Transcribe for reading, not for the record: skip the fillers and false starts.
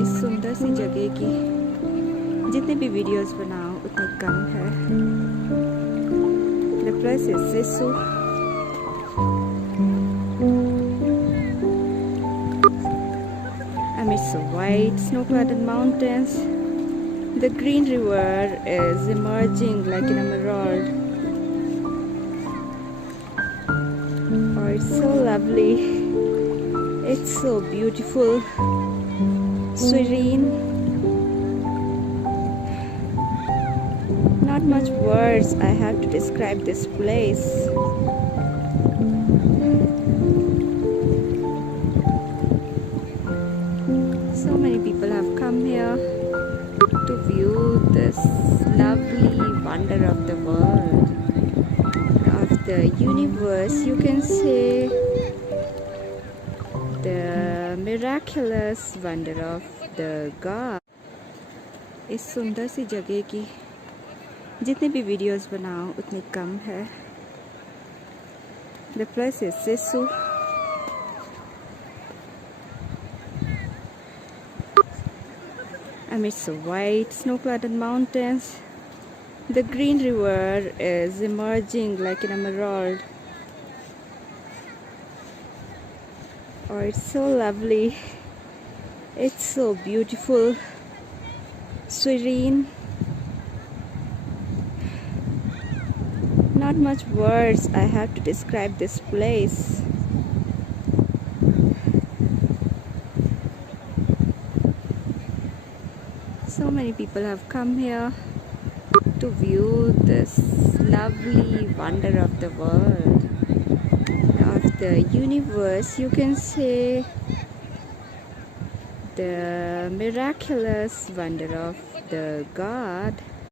इस सुंदर सी जगह की जितने भी वीडियोस बनाओ उतने कम है। The place is Sissu. Amidst the white snow-clad mountains, the green river is emerging like an emerald. Oh, it's so lovely. It's so beautiful, serene. Not much words I have to describe this place. So many people have come here to view this lovely wonder of the world, of the universe. You can say the miraculous wonder of the God. इस सुंदर सी जगह की जितने भी videos बनाओ उतनी कम है। The place is Sissu. Amidst the white snow-clad mountains, the green river is emerging like an emerald. Oh, it's so lovely. It's so beautiful, serene. Not much words I have to describe this place. So many people have come here to view this lovely wonder of the world, of the universe. You can say the miraculous wonder of the God.